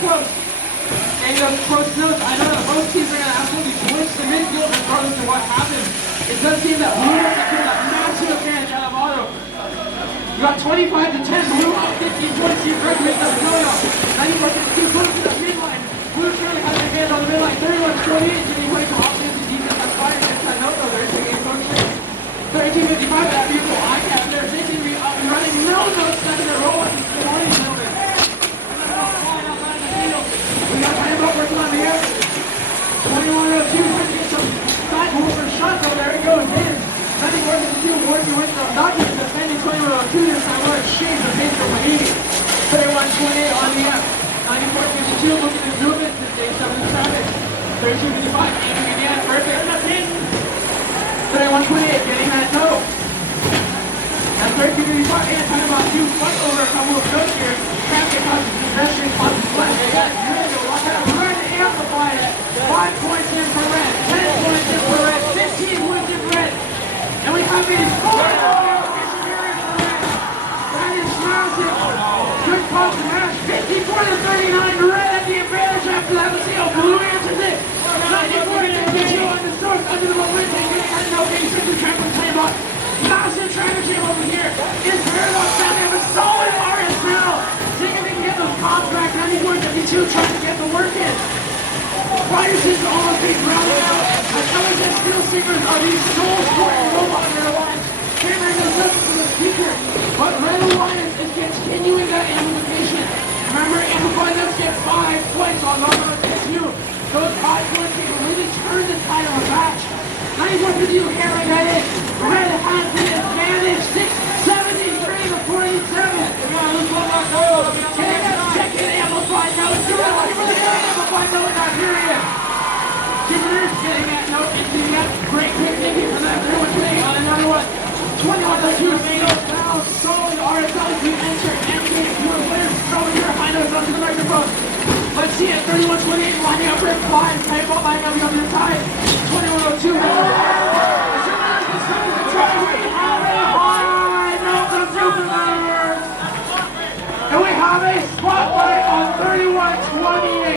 close. And the coach knows, I know that both teams are going to absolutely switch the midfield regardless of what happens. It does seem that Blue has taken a massive advantage out of Auto. You got 25 to 10, Blue up 15 points, you graduate the Showdown. 94-52, close to the midline. Blue currently has an advantage on the midline, 31-28, Jimmy White to offensive defense on fire against that note though, there's the game function. 32-55, that beautiful eye cap there, 15 to be up and running, no second to roll, good morning gentlemen. We got TitanBot working on the air. 21-02, get some side holder shots over there, it goes in. 94-52, working with them, not just defending 21-02 this time, we're exchange the pace from Panini. 31-28 on the F. 94-52, looking to zoom it to day 7 traffic. 32-55, aiming again, perfect. 31-28, getting that toe. And 32-55, and TitanBot 2, fight over a couple of goats here. Traffic causes pedestrian on the flat. They got red amplified it. 5 points in for red, 10 points in for red, 15 points in for red. And we have a score that is massive. Good call to match. 54-39 red at the advantage after that. Let's see how Blue answers it. 94-52 on the source under the momentum. And no game to the track from TitanBot. Massive traffic jam over here. Is Fairbotics down there with solid RS now. See if they can get those comps back. 94-52 trying to get the work in. Ryderson's almost being grounded out. As others and Steel Seekers are these soul-scoring robots in their lines. Hammering those up to the speaker. But Red Alliance is continuing that amplification. Remember, Amplify us get 5 points on number 2. Those 5 points can really turn the tide on the match. 94-52 hammering that in. Red has the advantage. 6-73 to 47. Second amplified. Now it's doing it for the amplified. No, not period. SuperNURDs getting that note and doing that great quick thinking for that. They're winning on another one. 21-2 Mano now. So